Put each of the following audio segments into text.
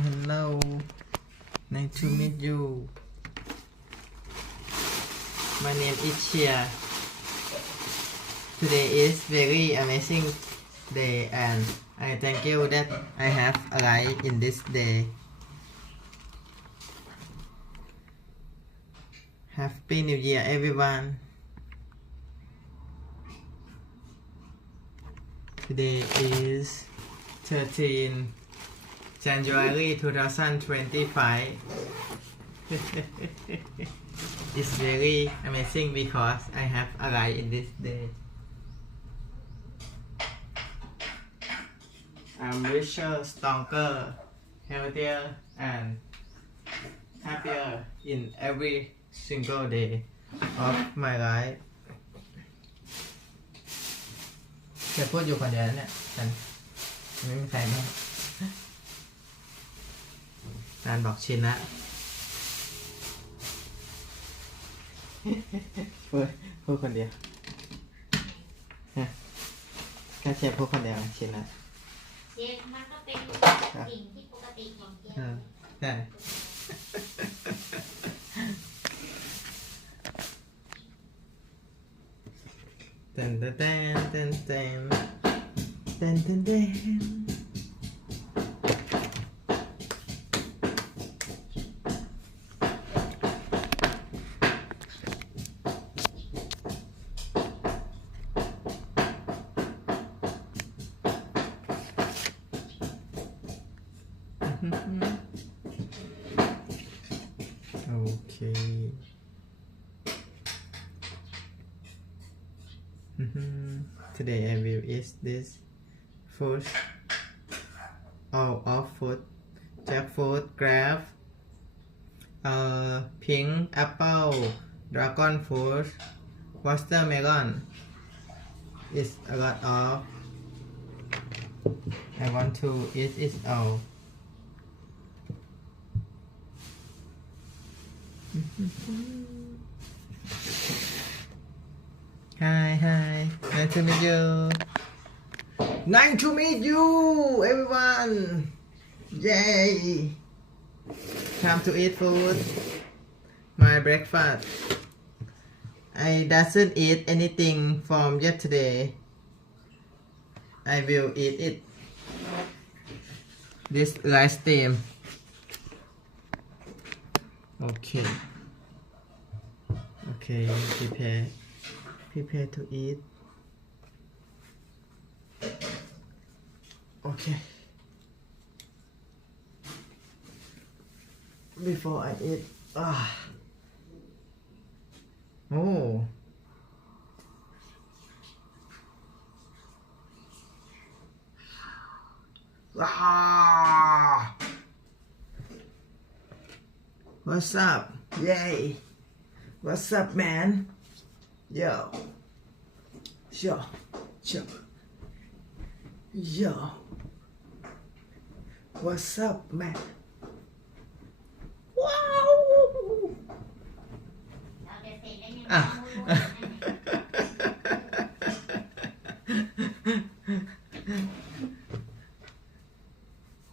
Hello. Nice to meet you. My name is Cheer. Today is very amazing day and I thank you that I have arrived in this day. Happy New Year everyone. Today is 13 January 2025. It's very amazing because I have arrived in this day. I'm richer, stronger, healthier and happier in every single day of my life. จะพูดอยู่คนเดียวเนี่ยฉันไม่มีใครนะการบอกชินละพูดคนเดียวแค่เชฟพูดคนเดียวชินละเชฟมันก็เป็นสิ่งที่ปกติของเชฟใช่เต้นเต้นเต้นเต้นเต้นเต้นเต้นเต้นโอเค Today I will eat this food all of food jackfruit grape pink apple dragon fruit watermelon it's a lot of I want to eat it all. Hi, nice to meet you. Nice to meet you, everyone. Yay! Time to eat food. My breakfast. I doesn't eat anything from yesterday. I will eat it. This rice steam. Okay. Prepare to eat. Okay. Before I eat, oh. What's up? Yay. What's up, man? Yo. What's up, man? Wow.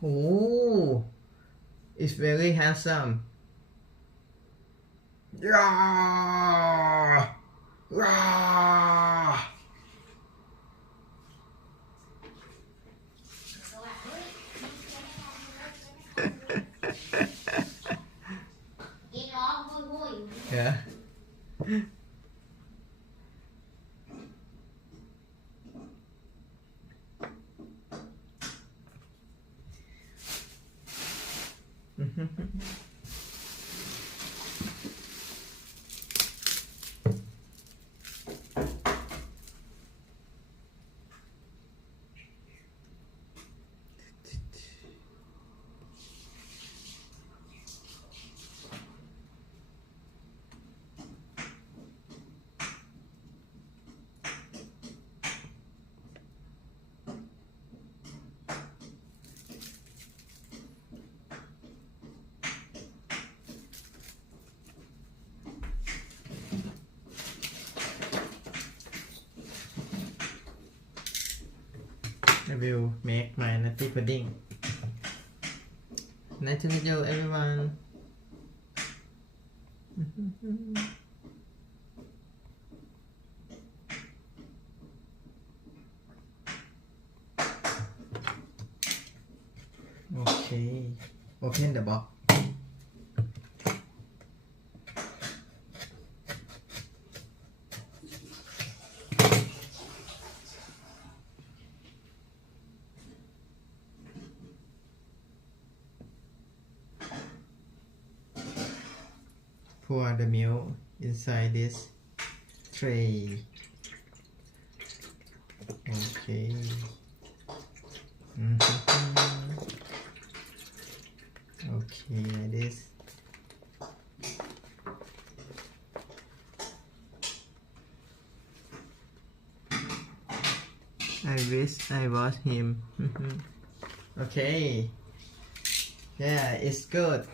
Oh, it's very handsome. Yeah. Yeah. Yeah. will make my nutty pudding. Nice to meet you, everyone. Okay, open the box. Pour the milk inside this tray. Okay. Okay, like this. I wish I was him. Okay. Yeah, it's good.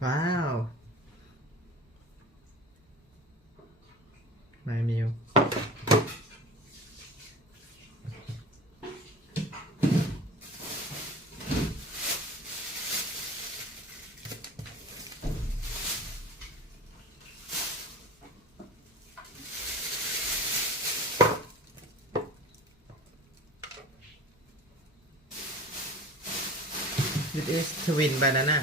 Wow. My meal. It is twin banana.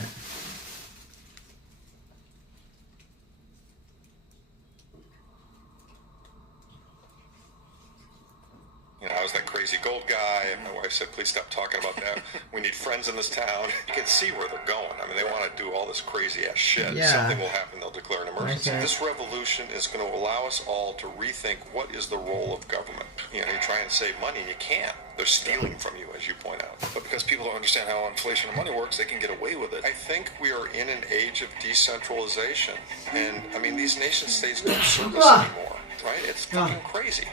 I was that crazy gold guy, and my wife said, please stop talking about that. We need friends in this town. You can see where they're going. I mean, they want to do all this crazy-ass shit. Yeah. Something will happen, they'll declare an emergency. Okay. This revolution is going to allow us all to rethink what is the role of government. You know, you're trying to save money, and you can't. They're stealing from you, as you point out. But because people don't understand how inflation of money works, they can get away with it. I think we are in an age of decentralization. And, I mean, these nation-states don't serve us anymore. Right? It's fucking crazy.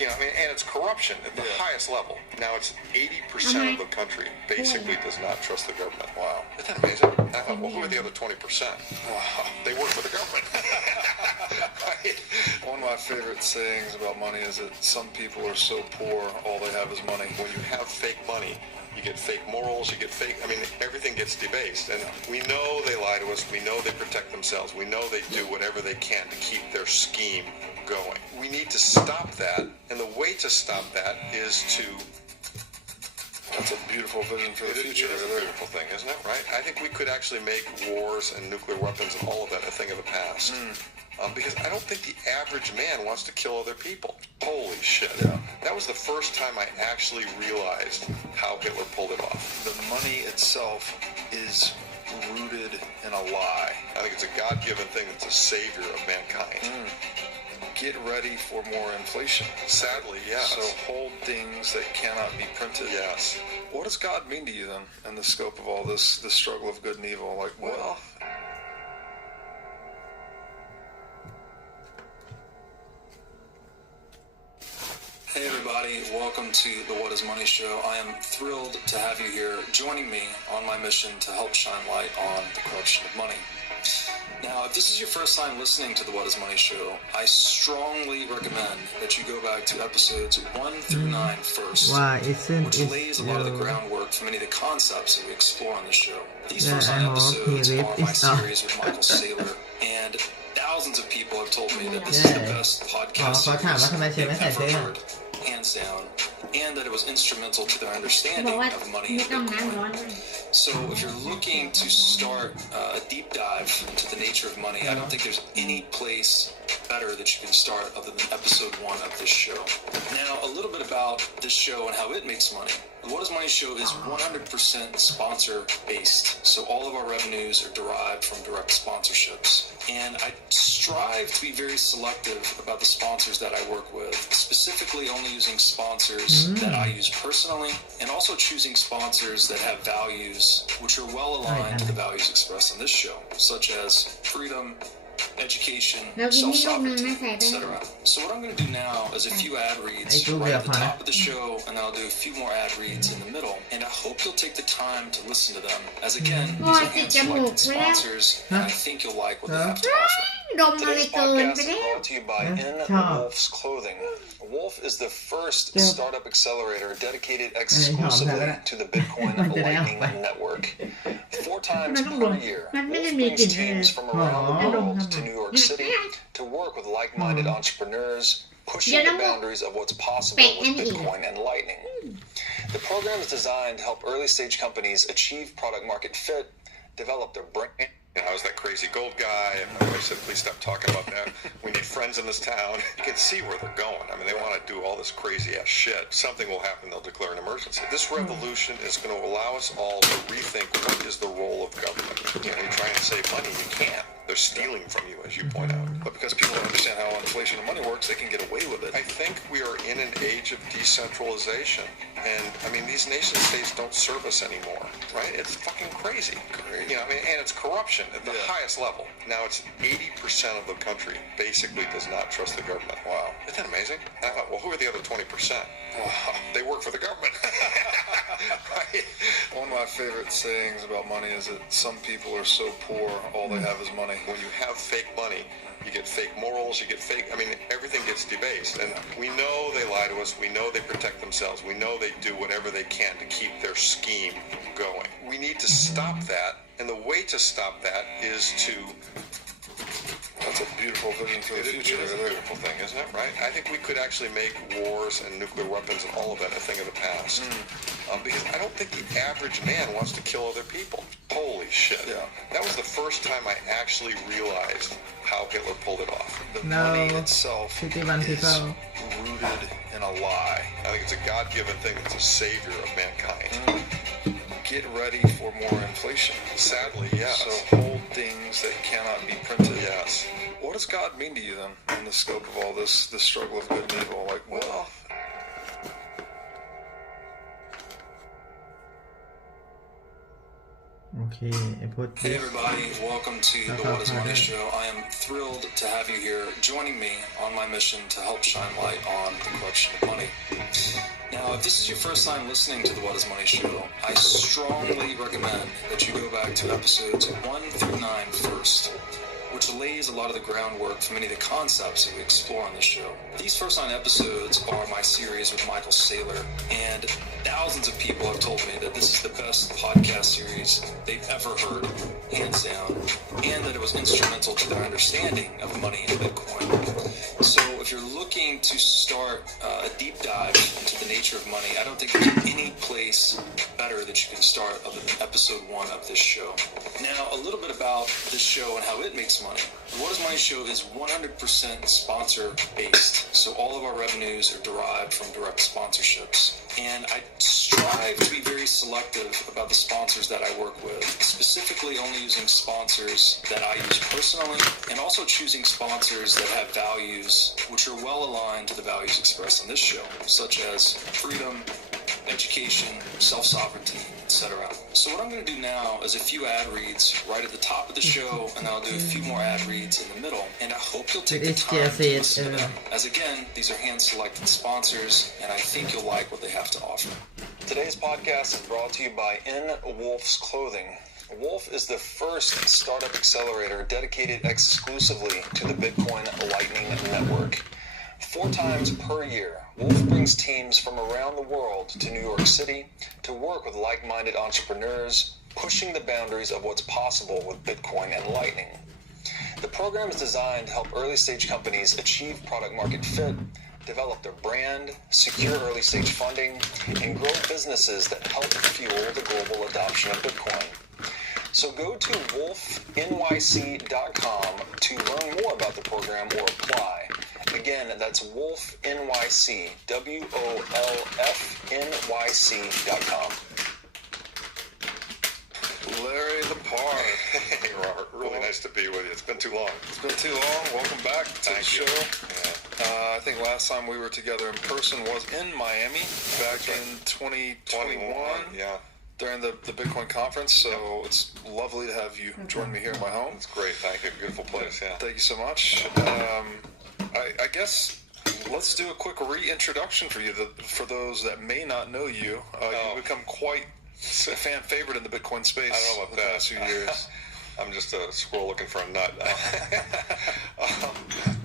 You know, I mean, and it's corruption at the highest level. Now it's 80% of the country basically does not trust the government. Wow. Isn't that amazing? I thought, well, who are the other 20%? Wow. They work for the government. Right? One of my favorite sayings about money is that some people are so poor, all they have is money. When you have fake money, you get fake morals, you get fake, I mean, everything gets debased. And we know they lie to us. We know they protect themselves. We know they do whatever they can to keep their scheme going. We need to stop that. And the way to stop that is to... That's a beautiful vision for the future. It is a beautiful thing, isn't it? Right? I think we could actually make wars and nuclear weapons and all of that a thing of the past. Because I don't think the average man wants to kill other people. Holy shit. Yeah. That was the first time I actually realized how Hitler pulled it off. The money itself is rooted in a lie. I think it's a God-given thing that's a savior of mankind. Get ready for more inflation. Sadly, yes. So hold things that cannot be printed. Yes. What does God mean to you then in the scope of all this struggle of good and evil? Like, what? Well, Hey everybody, welcome to the What is Money Show. I am thrilled to have you here joining me on my mission to help shine light on the corruption of money. Now, if this is your first time listening to the What is Money Show, I strongly recommend that you go back to episodes 1 through 9 first, Why isn't which it lays a lot of the you? groundwork for many of the concepts that we explore on the show. These Yeah, first I 9 hope episodes he are my ripped it off. series with Michael Saylor, and thousands of people have told me that this is the Yeah. best อ๋อ podcast เขาถามว่าทำไมเชฟ they've ไม่ใส่ ever เสื้อ heard, hands down, and that it was instrumental to their บอก understanding ว่า of money ไม่ and ต้องน้ำ Bitcoin. ร้อนเลย So if you're looking to start a deep dive into the nature of money, I don't think there's any place better that you can start other than episode 1 of this show. Now, a little bit about this show and how it makes money. The What is Money Show is 100% sponsor-based, so all of our revenues are derived from direct sponsorships. And I strive to be very selective about the sponsors that I work with, specifically only using sponsors that I use personally, and also choosing sponsors that have values which are well aligned to the values expressed on this show, such as freedom, education, เรากินนี่ลูกนึง self-sovereignty, นะใส่ไป etc. So what I'm going to do now is a few ad reads right at the top of the show, and I'll do a few more ad reads in the middle. And I hope you'll take the time to listen to them, as again, these are hand-selected sponsors, and I think you'll like what they have to offer. ดมอะไร Today's เกิน podcast ไป is แล้ว brought to you by In Wolf's Clothing. Wolf is the first startup accelerator dedicated exclusively to the Bitcoin Lightning Network. 4 times per year, Wolf brings teams from around the world to New York City to work with like-minded entrepreneurs, pushing the boundaries of what's possible with Bitcoin and Lightning. The program is designed to help early-stage companies achieve product-market fit, develop their brand. I was that crazy gold guy, and my wife said, please stop talking about that. We need friends in this town. You can see where they're going. I mean, they want to do all this crazy-ass shit. Something will happen. They'll declare an emergency. This revolution is going to allow us all to rethink what is the role of government. You know, you're trying to save money. You can't. They're stealing from you, as you point out. But because people don't understand how inflation and money works, they can get away with it. I think we are in an age of decentralization. And, I mean, these nation states don't serve us anymore, right? It's fucking crazy. You know, I mean, and it's corruption at the highest level. Now, it's 80% of the country basically does not trust the government. Wow. Isn't that amazing? I thought, well, who are the other 20%? Wow. They work for the government. Right? One of my favorite sayings about money is that some people are so poor, all they have is money. When you have fake money, you get fake morals, you get fake, I mean, everything gets debased. And we know they lie to us, we know they protect themselves, we know they do whatever they can to keep their scheme going. We need to stop that, and the way to stop that is to... That's a beautiful vision for the future. It is a beautiful thing, isn't it? Right? I think we could actually make wars and nuclear weapons and all of that a thing of the past. Because I don't think the average man wants to kill other people. Holy shit. Yeah. That was the first time I actually realized how Hitler pulled it off. The No. money itself 51 is people. rooted in a lie. I think it's a God-given thing. It's a savior of mankind. Get ready for more inflation. Sadly, yes. So hold things that cannot be printed. Yes. What does God mean to you then in the scope of all this struggle of good and evil? Like, Well, Okay, I put Hey this. everybody, welcome to the What is Money Show. I am thrilled to have you here joining me on my mission to help shine light on the corruption of money. Now, if this is your first time listening to the What is Money Show, I strongly recommend that you go back to episodes 1 through 9 first, which lays a lot of the groundwork for many of the concepts that we explore on this show. These first 9 episodes are my series with Michael Saylor, and thousands of people have told me that this is the best podcast series they've ever heard, hands down, and that it was instrumental to their understanding of money and Bitcoin. So if you're looking to start a deep dive into the nature of money, I don't think there's any place better that you can start other than episode 1 of this show. Now, a little bit about this show and how it makes money. The What is Money Show is 100% sponsor-based, so all of our revenues are derived from direct sponsorships. And I strive to be very selective about the sponsors that I work with, specifically only using sponsors that I use personally, and also choosing sponsors that have values which are well aligned to the values expressed on this show, such as freedom, education, self-sovereignty, etc. So what I'm going to do now is a few ad reads right at the top of the show, and I'll do a few more ad reads in the middle, and I hope you'll take the time to listen to them, as again, these are hand-selected sponsors, and I think you'll like what they have to offer. Today's podcast is brought to you by In Wolf's Clothing. Wolf is the first startup accelerator dedicated exclusively to the Bitcoin Lightning Network. 4 times per year, Wolf brings teams from around the world to New York City to work with like-minded entrepreneurs, pushing the boundaries of what's possible with Bitcoin and Lightning. The program is designed to help early-stage companies achieve product-market fit, develop their brand, secure early-stage funding, and grow businesses that help fuel the global adoption of Bitcoin. So go to wolfnyc.com to learn more about the program or apply. Again, that's wolfnyc, wolfnyc.com. Larry the Part. Hey, Robert. Really nice to be with you. It's been too long. It's been too long. Welcome back to Thank the you. show. Yeah. I think last time we were together in person was in Miami back in 2021. Yeah. during the Bitcoin conference, so it's lovely to have you join me here in my home. It's great. Thank you. Beautiful place. Yeah. Thank you so much. I guess let's do a quick reintroduction for you, for those that may not know you. You've become quite a fan favorite in the Bitcoin space. I don't know about the that. past few years. I'm just a squirrel looking for a nut.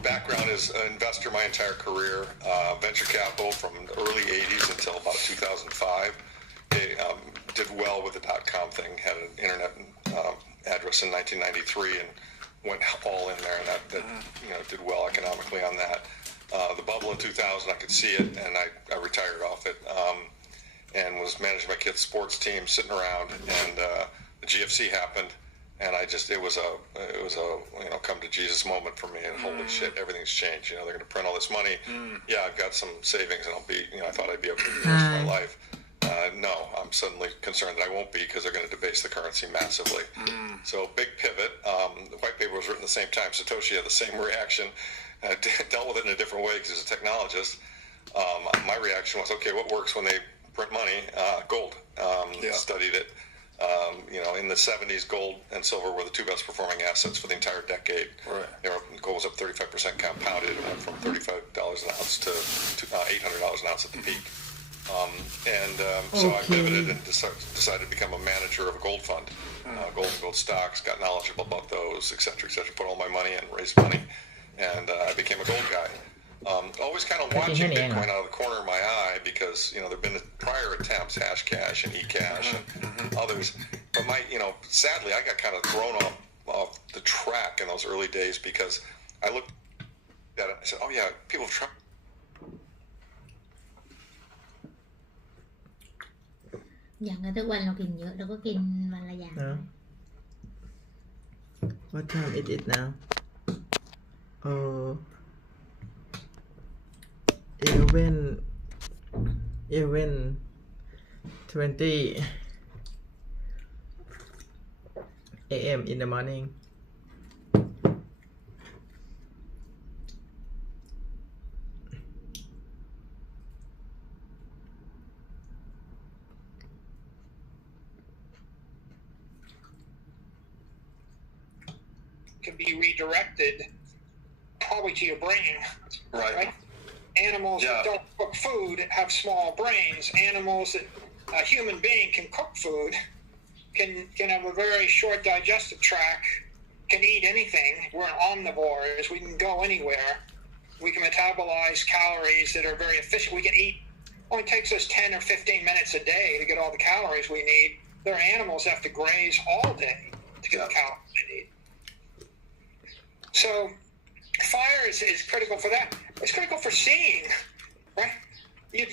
Background is an investor my entire career. Venture capital from the early 80s until about 2005. Did well with the .com thing. Had an internet address in 1993 and went all in there, and that did well economically on that. The bubble in 2000, I could see it, and I retired off it, and was managing my kids' sports team, sitting around, and the GFC happened, and it was a come to Jesus moment for me, and holy shit, everything's changed. They're going to print all this money. Yeah, I've got some savings, and I'll be, I thought I'd be able to do the rest of my life. No, I'm suddenly concerned that I won't be, because they're going to debase the currency massively. So big pivot. The white paper was written at the same time. Satoshi had the same reaction. Dealt with it in a different way because he's a technologist. My reaction was, okay, what works when they print money? Gold. Studied it. In the 70s, gold and silver were the two best performing assets for the entire decade. Right. Gold was up 35% compounded. It went from $35 an ounce to $800 an ounce at the peak. So I pivoted and decided to become a manager of a gold fund, gold and gold stocks, got knowledgeable about those, et cetera, put all my money in, raised money, and I became a gold guy. Always kind of watching Bitcoin out of the corner of my eye, because there have been prior attempts, Hashcash and eCash and others, but sadly I got kind of thrown off the track in those early days, because I looked at it and I said, oh yeah, people have tried.อย่างนั้นทุกวันเรากินเยอะเราก็กินวันละอย่าง What time is it now? 11:20 a.m. in the morning. Can be redirected probably to your brain. Right? Animals that don't cook food have small brains. Animals that a human being can cook food can have a very short digestive tract, can eat anything. We're omnivores. We can go anywhere. We can metabolize calories that are very efficient. We can eat. Only takes us 10 or 15 minutes a day to get all the calories we need. There are animals that have to graze all day to get the calories they need. So fire is critical for that. It's critical for seeing, right? You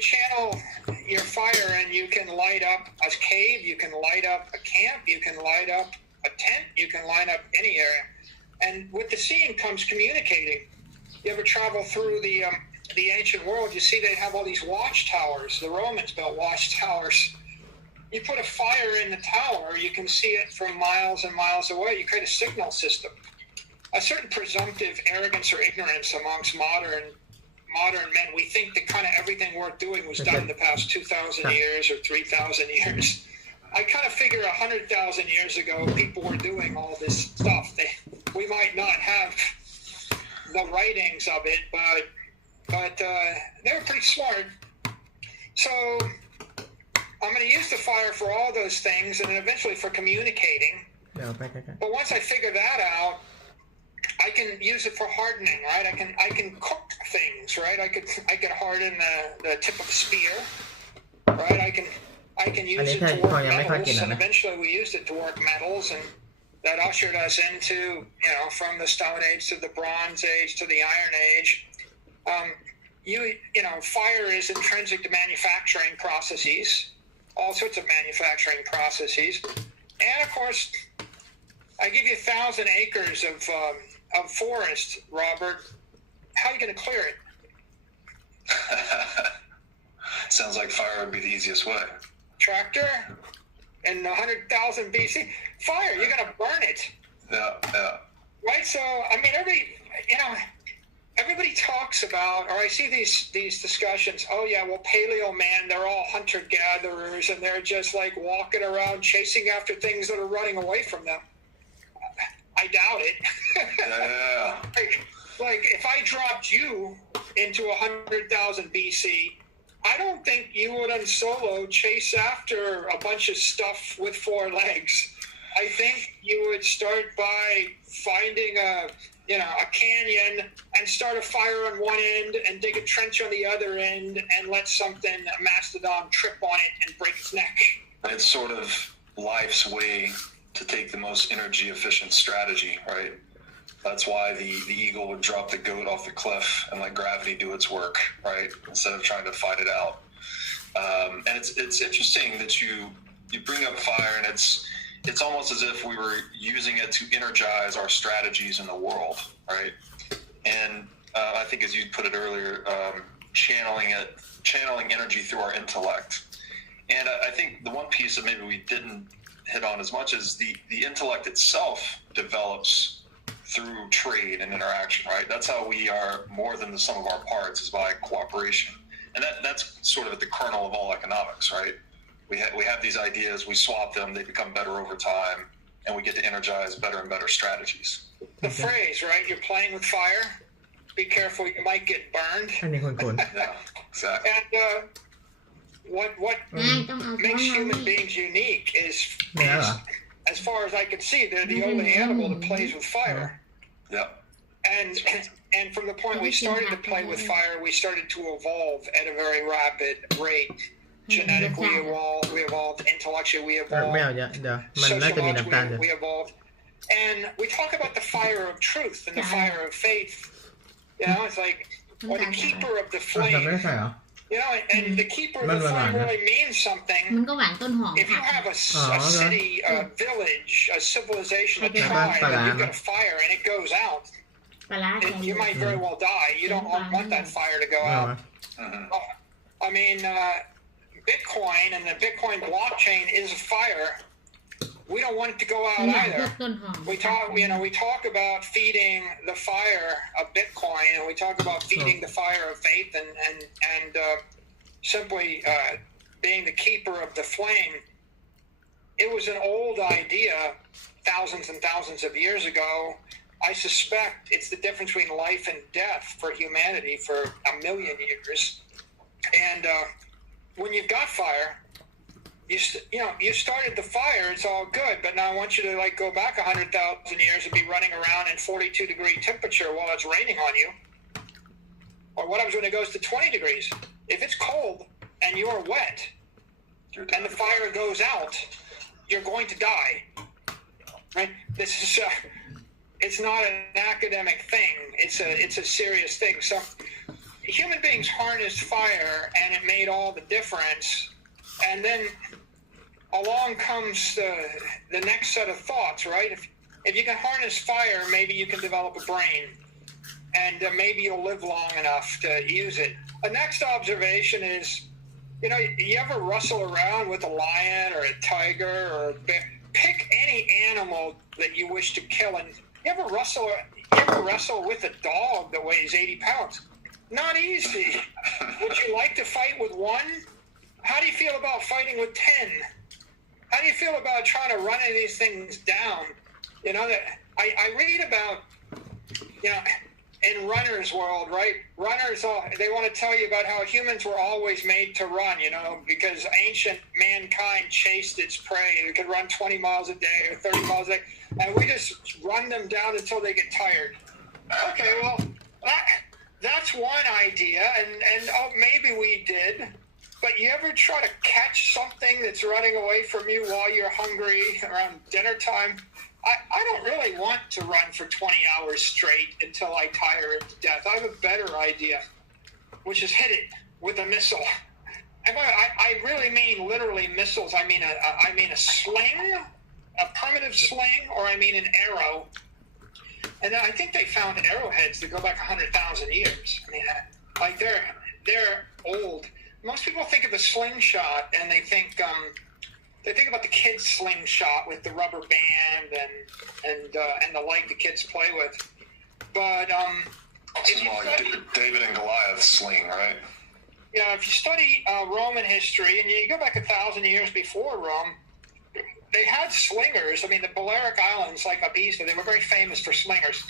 channel your fire, and you can light up a cave, you can light up a camp, you can light up a tent, you can light up any area. And with the seeing comes communicating. You ever travel through the ancient world, you see they have all these watchtowers. The Romans built watchtowers. You put a fire in the tower, you can see it from miles and miles away. You create a signal system. A certain presumptive arrogance or ignorance amongst modern men. We think that kind of everything worth doing was done in the past 2,000 years or 3,000 years. I kind of figure 100,000 years ago, people were doing all this stuff. We might not have the writings of it, but they were pretty smart. So I'm going to use the fire for all those things, and then eventually for communicating. But once I figure that out, I can use it for hardening, right? I can cook things, right? I could harden the tip of a spear, right? I can use it to work metals, and eventually we used it to work metals, and that ushered us into, from the Stone Age to the Bronze Age to the Iron Age. Fire is intrinsic to manufacturing processes, all sorts of manufacturing processes, and of course, I give you 1,000 acres of forest, Robert. How are you going to clear it? Sounds like fire would be the easiest way. Tractor in 100,000 BC. Fire, you're going to burn it. Yeah. Right? So, I mean, everybody talks about, or I see these discussions, oh yeah, well, paleo man, they're all hunter-gatherers, and they're just like walking around chasing after things that are running away from them. I doubt it. Yeah. like if I dropped you into 100,000 BC, I don't think you would on solo chase after a bunch of stuff with 4 legs. I think you would start by finding a canyon and start a fire on one end and dig a trench on the other end and let a mastodon trip on it and break its neck. It's sort of life's way to take the most energy efficient strategy, right? That's why the eagle would drop the goat off the cliff and let gravity do its work, right? Instead of trying to fight it out. And it's interesting that you bring up fire, and it's almost as if we were using it to energize our strategies in the world, right? And I think, as you put it earlier, channeling energy through our intellect. And I think the one piece that maybe we didn't hit on as much is the intellect itself develops through trade and interaction, right? That's how we are more than the sum of our parts, is by cooperation. And that's sort of at the kernel of all economics, right? We have these ideas, we swap them, they become better over time, and we get to energize better and better strategies. The phrase, right? You're playing with fire. Be careful, you might get burned. อันนี้คุณ Yeah, exactly. And what makes human beings unique is, as far as I can see, they're the only animal that plays with fire. Yeah. And from the point we started to play with fire, we started to evolve at a very rapid rate. Genetically, we evolved. Intellectually, we ไม่เอา evolved. เดี๋ยวมันน่าจะมีน้ำตาลอยู่ We evolved. And we talk about the fire of truth and the fire of faith. You know, it's like, or the keeper of the เราไม่ได้ flame. ใส่เหรอ You know, and the keeper of the flame really means something. มันก็หวานต้นหอม If you have a city, a village, a civilization, a tribe, and you've got a fire and it goes out, ปลาร้าแกง you might very well die. You don't want that fire to go ไม่เอา out. I mean, Bitcoin and the Bitcoin blockchain is a fire. We don't want it to go ข out นาดพว either. กต้นหอม We talk about feeding the fire of Bitcoin, and we talk about feeding the fire of faith, and simply being the keeper of the flame. It was an old idea thousands and thousands of years ago. I suspect it's the difference between life and death for humanity for 1,000,000 years. And when you've got fire, you started the fire, it's all good, but now I want you to go back 100,000 years and be running around in 42-degree temperature while it's raining on you. Or what happens when it goes to 20 degrees? If it's cold and you're wet and the fire goes out, you're going to die. Right? This is it's not an academic thing. It's a serious thing. So human beings harnessed fire, and it made all the difference. And then along comes the next set of thoughts, right? If you can harness fire, maybe you can develop a brain, and maybe you'll live long enough to use it. The next observation is, you ever wrestle around with a lion or a tiger or a bear? Pick any animal that you wish to kill, and you ever wrestle with a dog that weighs 80 pounds? Not easy. Would you like to fight with one? How do you feel about fighting with 10? How do you feel about trying to run any of these things down? That I read about, in runners' world, right? Runners, they want to tell you about how humans were always made to run, because ancient mankind chased its prey. It could run 20 miles a day or 30 miles a day, and we just run them down until they get tired. Okay, well, that's one idea, and maybe we did. But you ever try to catch something that's running away from you while you're hungry around dinner time? I don't really want to run for 20 hours straight until I tire it to death. I have a better idea, which is hit it with a missile. And I really mean literally missiles. I mean a sling, a primitive sling, or I mean an arrow. And I think they found arrowheads that go back 100,000 years. I mean, they're old. Most people think of a slingshot, and they think about the kids' slingshot with the rubber band and the like the kids play with. But If you study, David and Goliath sling, right? yeah, if you study Roman history, and you go back 1,000 years before Rome, they had slingers. I mean, the Balearic Islands, like Ibiza, they were very famous for slingers.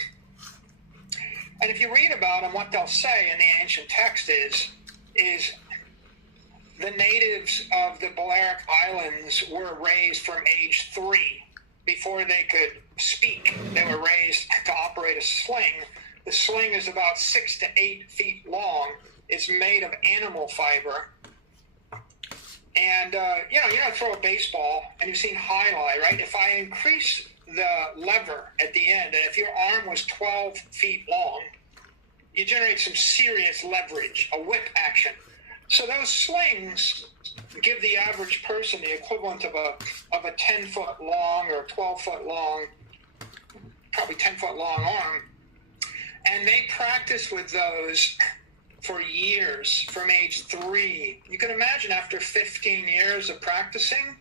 And if you read about them, what they'll say in the ancient text is the natives of the Balearic Islands were raised from age 3. Before they could speak, they were raised to operate a sling. The sling is about 6 to 8 feet long. It's made of animal fiber. And, you know, throw a baseball, and you've seen highlight, right? If I increase the lever at the end, and if your arm was 12 feet long, you generate some serious leverage, a whip action. So those slings give the average person the equivalent of a 10-foot long or 12-foot long, probably 10-foot long arm. And they practice with those for years, from age 3. You can imagine after 15 years of practicing,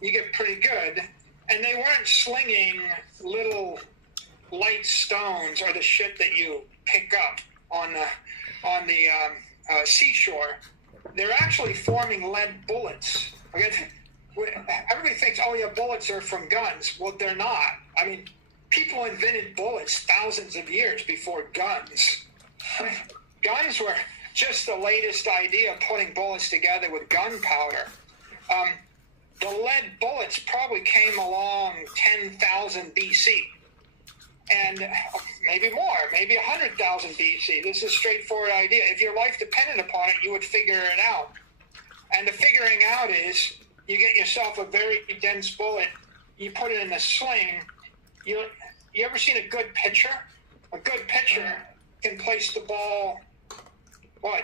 you get pretty good. And they weren't slinging little light stones or the shit that you pick up on the seashore. They're actually forming lead bullets. Okay? Everybody thinks, oh yeah, bullets are from guns. Well, they're not. I mean, people invented bullets thousands of years before guns. Guns were just the latest idea of putting bullets together with gunpowder. The lead bullets probably came along 10,000 BC. And maybe more, maybe 100,000 BC. This is a straightforward idea. If your life depended upon it, you would figure it out. And the figuring out is you get yourself a very dense bullet, you put it in a sling. You ever seen a good pitcher? A good pitcher can place the ball,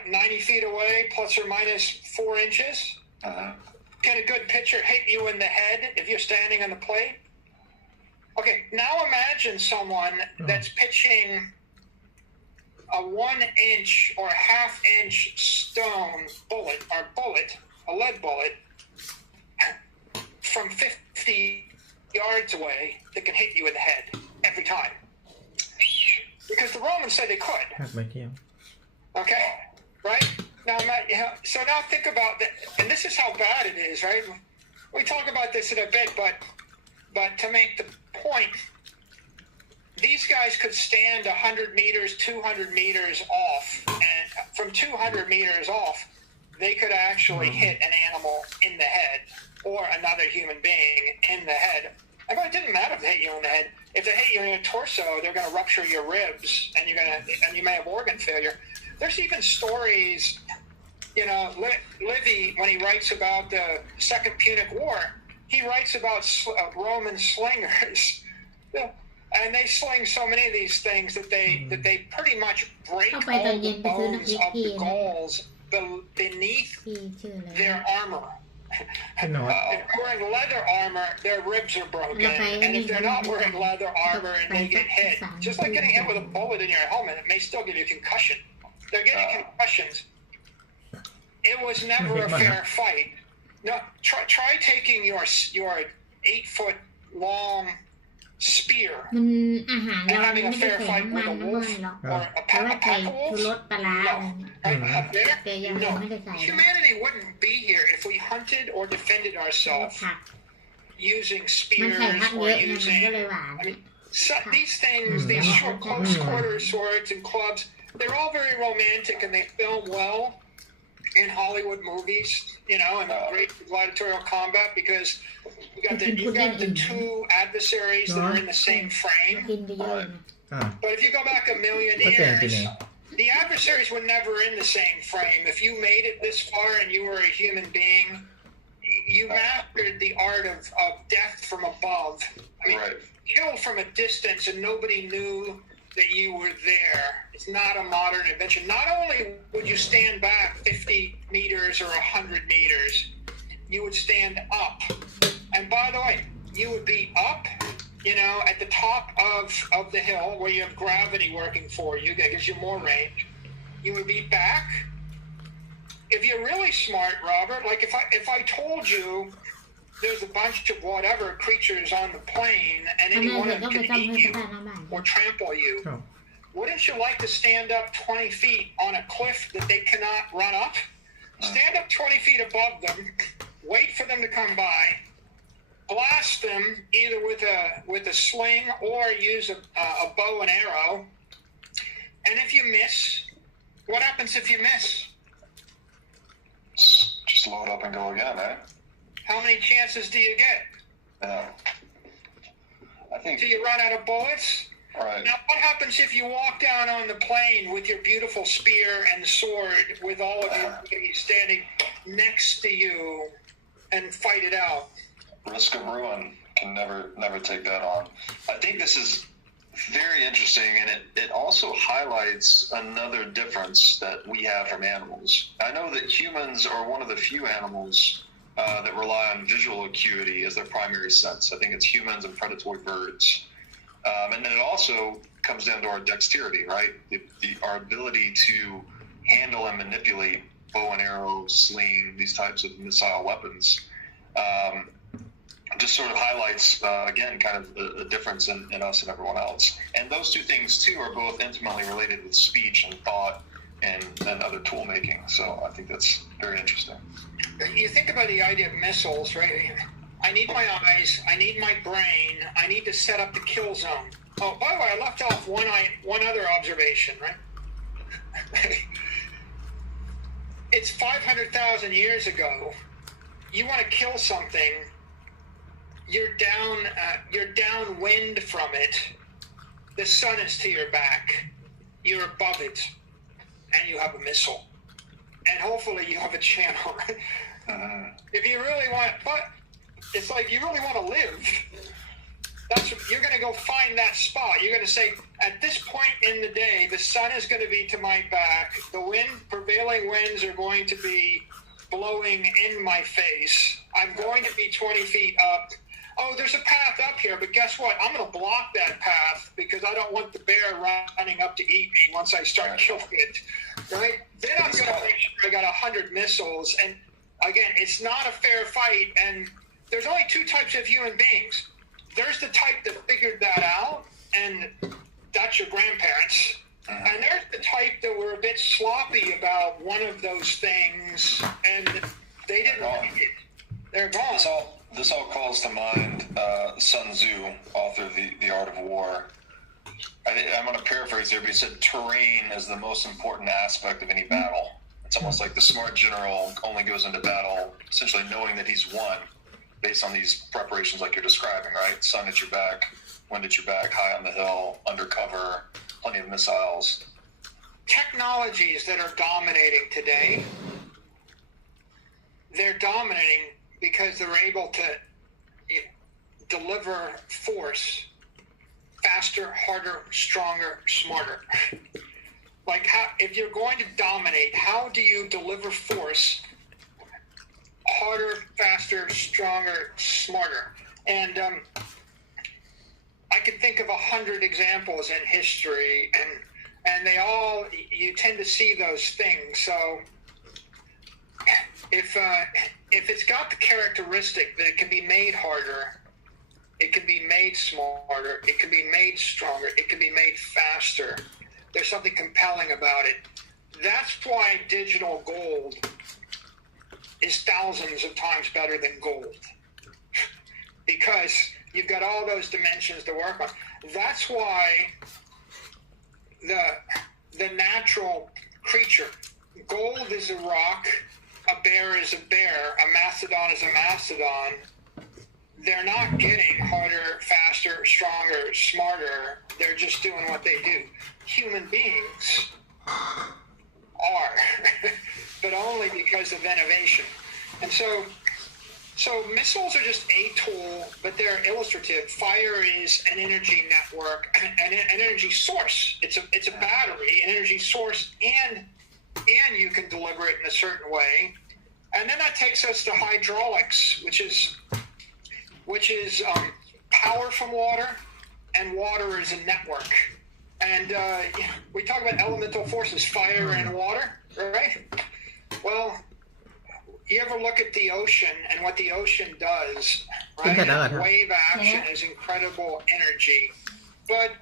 90 feet away, plus or minus 4 inches? Can a good pitcher hit you in the head if you're standing on the plate? Okay, now imagine someone that's pitching a 1-inch or half-inch stone bullet, a lead bullet, from 50 yards away that can hit you in the head every time. Because the Romans said they could. Okay, right? Now, so now think about that, and this is how bad it is, right? We talk about this in a bit, but to make the point, these guys could stand 100 meters, 200 meters off, and from 200 meters off, they could actually hit an animal in the head or another human being in the head. I mean, it didn't matter if they hit you in the head. If they hit you in your torso, they're going to rupture your ribs, and you may have organ failure. There's even stories, you know, Livy, when he writes about the Second Punic War, he writes about Roman slingers, and they sling so many of these things that they pretty much break all the bones of the galls beneath their armor. If they're wearing leather armor, their ribs are broken, and if they're not wearing leather armor and they get hit, just like getting hit with a bullet in your helmet, it may still give you a concussion. They're getting concussions. It was never a fair fight. No, try taking your 8-foot long spear and having a fair fight with a wolf or a pack wolf. No. Humanity wouldn't be here if we hunted or defended ourselves using spears or using. These things, these short, close quarter swords and clubs, they're all very romantic and they film well in Hollywood movies, you know, and great gladiatorial combat because you got the two adversaries that are in the same frame. But if you go back a million years, the adversaries were never in the same frame. If you made it this far and you were a human being, you mastered the art of death from above. I mean, killed from a distance and nobody knew that you were there. It's not a modern invention. Not only would you stand back 50 meters or 100 meters, you would stand up. And by the way, you would be up, you know, at the top of the hill where you have gravity working for you. That gives you more range. You would be back. If you're really smart, Robert, like if I told you there's a bunch of whatever creatures on the plane and any one of them can eat you or trample you, wouldn't you like to stand up 20 feet on a cliff that they cannot run up? Stand up 20 feet above them, wait for them to come by, blast them either with a sling or use a bow and arrow. And if you miss, what happens if you miss? Just load up and go again, right? How many chances do you get? Yeah. I think. Do you run out of bullets? Right. Now, what happens if you walk down on the plain with your beautiful spear and sword with all of your buddies standing next to you and fight it out? Risk of ruin. Can never take that on. I think this is very interesting, and it also highlights another difference that we have from animals. I know that humans are one of the few animals that rely on visual acuity as their primary sense. I think it's humans and predatory birds. And then it also comes down to our dexterity, right? Our ability to handle and manipulate bow and arrow, sling, these types of missile weapons. Just sort of highlights, again, kind of the difference in us and everyone else. And those two things, too, are both intimately related with speech and thought and other tool making. So I think that's very interesting. You think about the idea of missiles, right? I need my eyes, I need my brain, I need to set up the kill zone. Oh, by the way, I left off one other observation, right? It's 500,000 years ago. You want to kill something, you're downwind from it. The sun is to your back. You're above it, and you have a missile. And hopefully you have a channel. If you really want, but it's like you really want to live. You're going to go find that spot. You're going to say, at this point in the day, the sun is going to be to my back. The prevailing winds are going to be blowing in my face. I'm going to be 20 feet up. Oh, there's a path up here, but guess what? I'm going to block that path because I don't want the bear running up to eat me once I start killing it, right? Then I'm going to make sure I got 100 missiles. And again, it's not a fair fight. And there's only two types of human beings. There's the type that figured that out, and that's your grandparents. And there's the type that were a bit sloppy about one of those things, and they didn't like it. They're gone. This all calls to mind Sun Tzu, author of The Art of War. I'm going to paraphrase there, but he said terrain is the most important aspect of any battle. It's almost like the smart general only goes into battle essentially knowing that he's won based on these preparations like you're describing, right? Sun at your back, wind at your back, high on the hill, undercover, plenty of missiles. Technologies that are dominating today, they're dominating because they're able to deliver force faster, harder, stronger, smarter. Like, if you're going to dominate, how do you deliver force harder, faster, stronger, smarter? And I could think of 100 examples in history, and they all, you tend to see those things. So if it's got the characteristic that it can be made harder, it can be made smarter, it can be made stronger, it can be made faster, there's something compelling about it. That's why digital gold is thousands of times better than gold, because you've got all those dimensions to work on. That's why the natural creature, gold is a rock, a bear is a bear, a mastodon is a mastodon. They're not getting harder, faster, stronger, smarter. They're just doing what they do. Human beings are, but only because of innovation. And so missiles are just a tool, but they're illustrative. Fire is an energy network, an energy source. It's a battery, an energy source, and you can deliver it in a certain way. And then that takes us to hydraulics, which is power from water, and water is a network. And we talk about elemental forces, fire and water, right? Well, you ever look at the ocean and what the ocean does, right? Wave action is incredible energy. But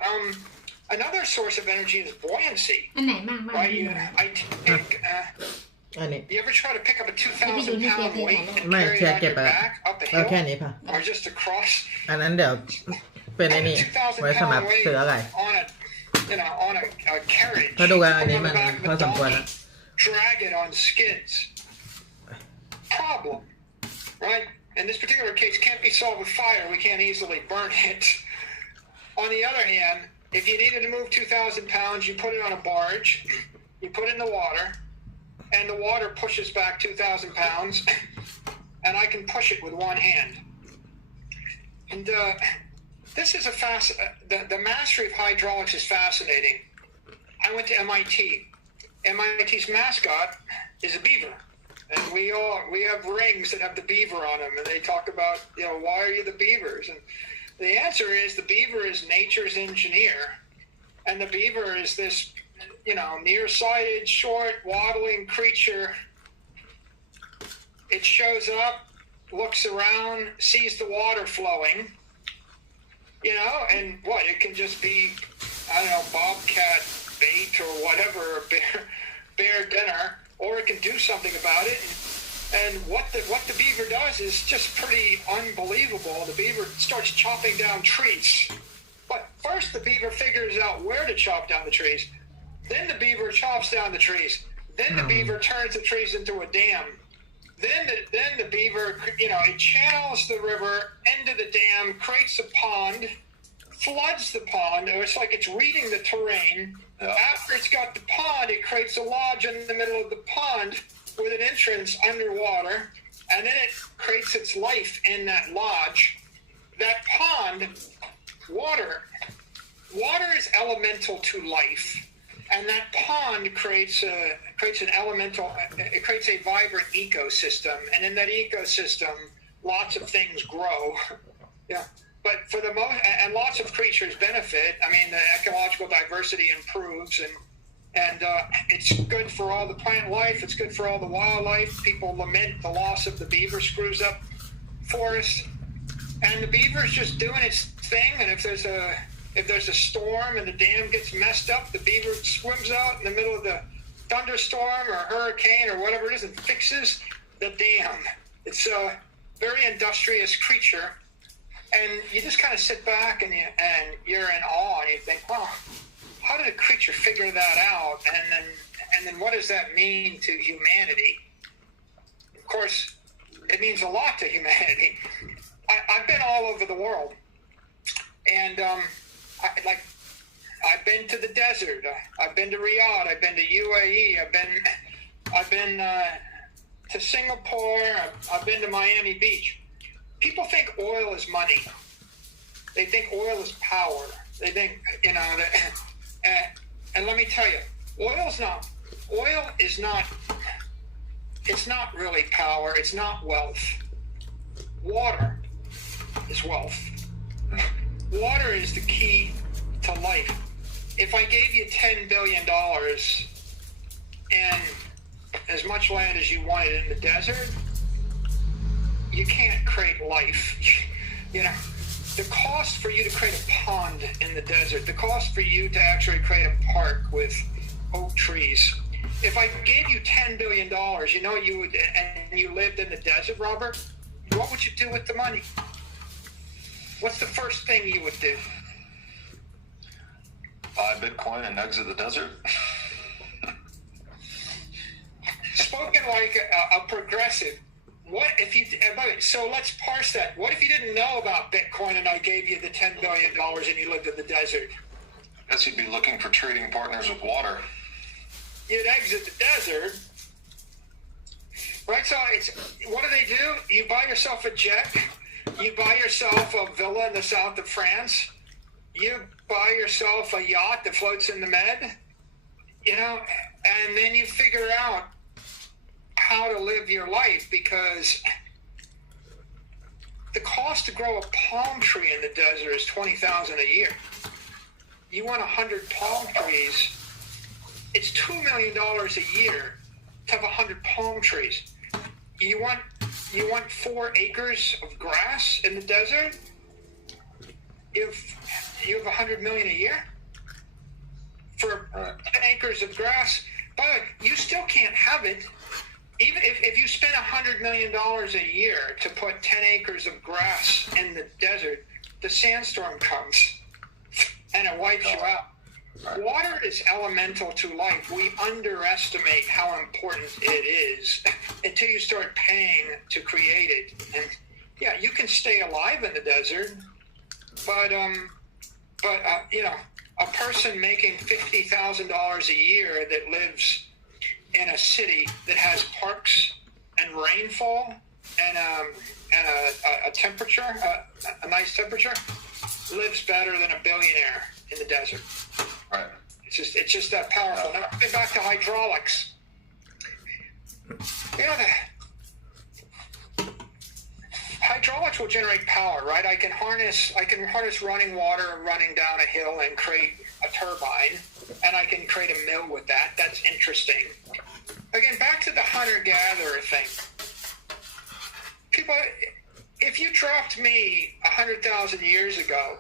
Another source of energy is buoyancy. อันไหนมาก Right? I take. อันนี้ You ever try to pick up a 2,000 Maybe pound you weight need and to Mày carry chẹt it on kẹp your à? back up a เอาแค่ hill นี้ป่ะ or just across? อันนั้นเดี๋ยวเป็นไอ้นี่ 2,000 ไว้สำหรับ pound weight เสืออะไร on a, on a carriage. ถ้าดูกันอัน Put it นี้ on มัน the back of พอ a สมควร donkey, นะ drag it on skids. Problem, right? In this particular case, can't be solved with fire. We can't easily burn it. On the other hand, if you needed to move 2,000 pounds, you put it on a barge, you put it in the water, and the water pushes back 2,000 pounds, and I can push it with one hand. And this is the mastery of hydraulics is fascinating. I went to MIT. MIT's mascot is a beaver. And we have rings that have the beaver on them, and they talk about, why are you the beavers? And the answer is the beaver is nature's engineer, and the beaver is this, nearsighted, short, waddling creature. It shows up, looks around, sees the water flowing, and what? It can just be, I don't know, bobcat bait or whatever, or bear dinner, or it can do something about it. And what the beaver does is just pretty unbelievable. The beaver starts chopping down trees. But first the beaver figures out where to chop down the trees. Then the beaver chops down the trees. Then the beaver turns the trees into a dam. Then the beaver, it channels the river into the dam, creates a pond, floods the pond. It's like it's reading the terrain. After it's got the pond, it creates a lodge in the middle of the pond with an entrance underwater, and then it creates its life in that lodge. That pond, water is elemental to life, and that pond creates a vibrant ecosystem, and in that ecosystem, lots of things grow. Yeah. But for the most, and lots of creatures benefit. I mean, the ecological diversity improves, and it's good for all the plant life. It's good for all the wildlife. People lament the loss of the beaver, screws up forests, and the beaver is just doing its thing. And if there's a storm and the dam gets messed up, the beaver swims out in the middle of the thunderstorm or hurricane or whatever it is and fixes the dam. It's a very industrious creature. And you just kind of sit back and you're in awe, and you think, well, how did a creature figure that out? And then what does that mean to humanity? Of course, it means a lot to humanity. I've been all over the world, and I've been to the desert. I've been to Riyadh. I've been to UAE. I've been to Singapore. I've been to Miami Beach. People think oil is money. They think oil is power. They think, and let me tell you, oil is not, it's not really power. It's not wealth. Water is wealth. Water is the key to life. If I gave you $10 billion and as much land as you wanted in the desert, you can't create life. The cost for you to create a pond in the desert, the cost for you to actually create a park with oak trees. If I gave you $10 billion, you would, and you lived in the desert, Robert, what would you do with the money? What's the first thing you would do? Buy Bitcoin and exit the desert. Spoken like a progressive. What if you? So let's parse that. What if you didn't know about Bitcoin and I gave you the $10 billion and you lived in the desert? I guess you'd be looking for trading partners with water. You'd exit the desert, right? So what do? You buy yourself a jet. You buy yourself a villa in the south of France. You buy yourself a yacht that floats in the Med. And then you figure out how to live your life, because the cost to grow a palm tree in the desert is $20,000 a year. You want 100 palm trees, it's $2 million a year to have 100 palm trees. You want 4 acres of grass in the desert? You have $100 million a year? for 10 acres of grass. By the way, you still can't have it. Even if you spend $100 million a year to put 10 acres of grass in the desert, the sandstorm comes and it wipes you out. Water is elemental to life. We underestimate how important it is until you start paying to create it. And yeah, you can stay alive in the desert, but you know, a person making $50,000 a year that lives in a city that has parks and rainfall and a temperature, a nice temperature, lives better than a billionaire in the desert. Right. It's just that powerful. Now, get back to hydraulics. You know, hydraulics will generate power, right? I can harness running water running down a hill and create a turbine, and I can create a mill with that. That's interesting. Again, back to the hunter-gatherer thing. People, if you dropped me 100,000 years ago,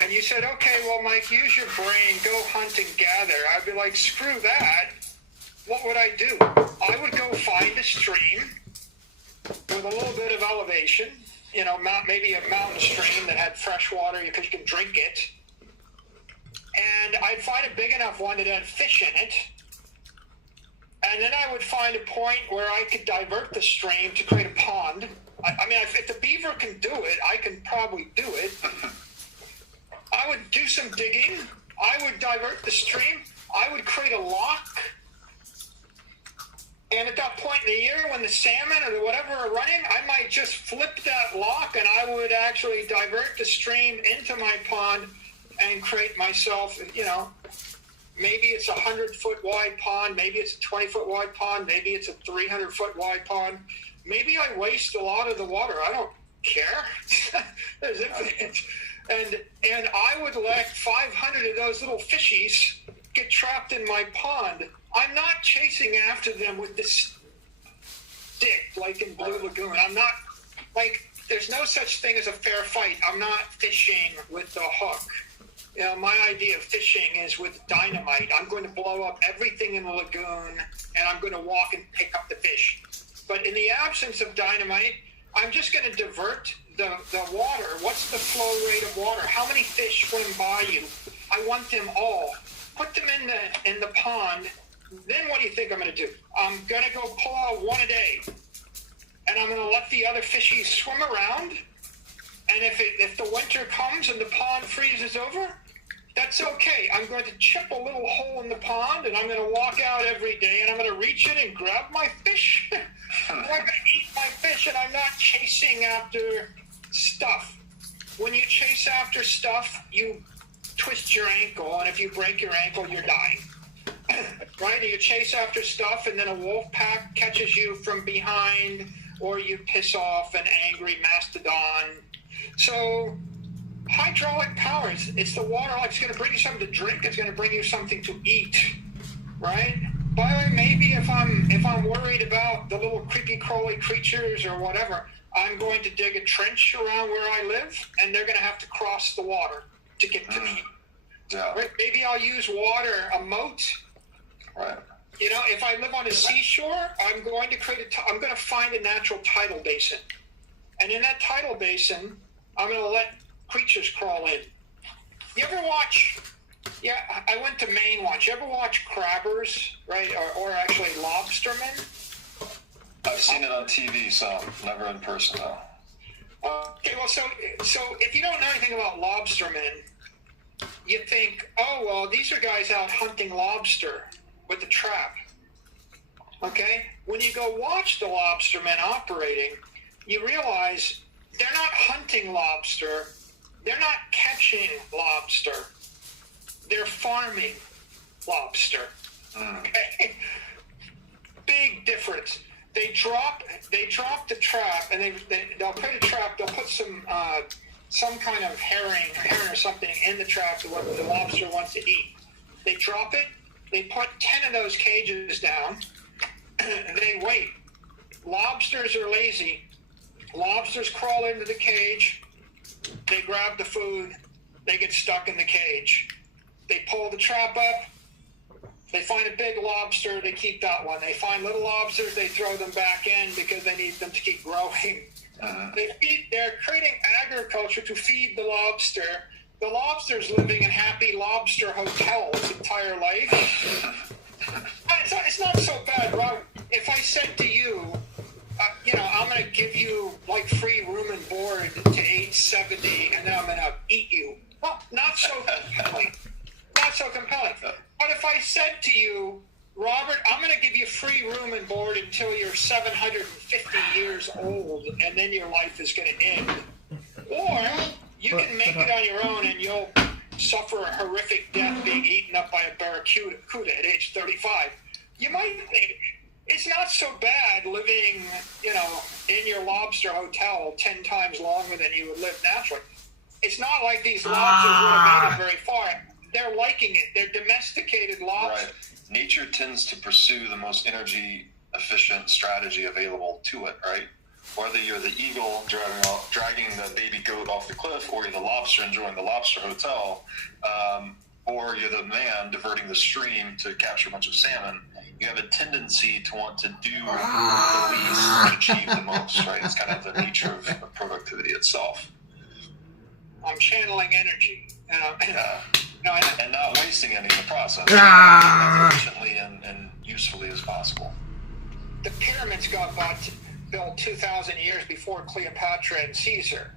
and you said, okay, well, Mike, use your brain, go hunt and gather, I'd be like, screw that. What would I do? I would go find a stream with a little bit of elevation, you know, maybe a mountain stream that had fresh water because you can drink it. And I'd find a big enough one that had fish in it. And then I would find a point where I could divert the stream to create a pond. I mean, if the beaver can do it, I can probably do it. I would do some digging. I would divert the stream. I would create a lock. And at that point in the year when the salmon or whatever are running, I might just flip that lock and I would actually divert the stream into my pond and create myself, you know, maybe it's a 100-foot wide pond, maybe it's a 20-foot wide pond, maybe it's a 300-foot wide pond. Maybe I waste a lot of the water. I don't care. There's infinite. And I would let 500 of those little fishies get trapped in my pond. I'm not chasing after them with this stick like in Blue Lagoon. I'm not, like, there's no such thing as a fair fight. I'm not fishing with the hook. You know, my idea of fishing is with dynamite. I'm going to blow up everything in the lagoon, and I'm going to walk and pick up the fish. But in the absence of dynamite, I'm just going to divert the water. What's the flow rate of water? How many fish swim by you? I want them all. Put them in the pond. Then what do you think I'm going to do? I'm going to go pull out one a day, and I'm going to let the other fishies swim around. And if the winter comes and the pond freezes over, that's okay. I'm going to chip a little hole in the pond, and I'm going to walk out every day, and I'm going to reach in and grab my fish. I'm going to eat my fish, and I'm not chasing after stuff. When you chase after stuff, you twist your ankle, and if you break your ankle, you're dying. Right? You chase after stuff, and then a wolf pack catches you from behind, or you piss off an angry mastodon. So hydraulic power, it's the water. Like, it's going to bring you something to drink. It's going to bring you something to eat, right? By the way, maybe if I'm worried about the little creepy crawly creatures or whatever, I'm going to dig a trench around where I live, and they're going to have to cross the water to get to me. Yeah. Right? Maybe I'll use water, a moat. Right. You know, if I live on a seashore, I'm going to I'm going to find a natural tidal basin, and in that tidal basin, I'm going to let creatures crawl in. You ever watch? Yeah, I went to Maine once. You ever watch crabbers, right, or actually lobstermen? I've seen it on TV, so never in person though. Okay, well, so if you don't know anything about lobstermen, you think, oh well, these are guys out hunting lobster with a trap. Okay, when you go watch the lobstermen operating, you realize they're not hunting lobster. They're not catching lobster. They're farming lobster. Okay? Big difference. They drop the trap, and they'll put a trap. They'll put some kind of herring or something in the trap that the lobster wants to eat. They drop it. They put 10 of those cages down. And they wait. Lobsters are lazy. Lobsters crawl into the cage. They grab the food. They get stuck in the cage. They pull the trap up. They find a big lobster. They keep that one. They find little lobsters. They throw them back in because they need them to keep growing. They're creating agriculture to feed the lobster. The lobster's living in happy lobster hotels entire life. It's not so bad, Rob. If I said to you, I'm going to give you like free room and board to age 70, and then I'm going to eat you. Well, not so compelling. Not so compelling. But if I said to you, Robert, I'm going to give you free room and board until you're 750 years old, and then your life is going to end. Or you can make it on your own, and you'll suffer a horrific death being eaten up by a barracuda at age 35. You might think it's not so bad living, in your lobster hotel 10 times longer than you would live naturally. It's not like these lobsters would have made it very far. They're liking it. They're domesticated lobsters. Right. Nature tends to pursue the most energy efficient strategy available to it, right? Whether you're the eagle dragging the baby goat off the cliff, or you're the lobster enjoying the lobster hotel, or you're the man diverting the stream to capture a bunch of salmon, you have a tendency to want to do the least to achieve the most, right? It's kind of the nature of productivity itself. I'm channeling energy. And not wasting any in the process. As efficiently and usefully as possible. The pyramids got built 2,000 years before Cleopatra and Caesar.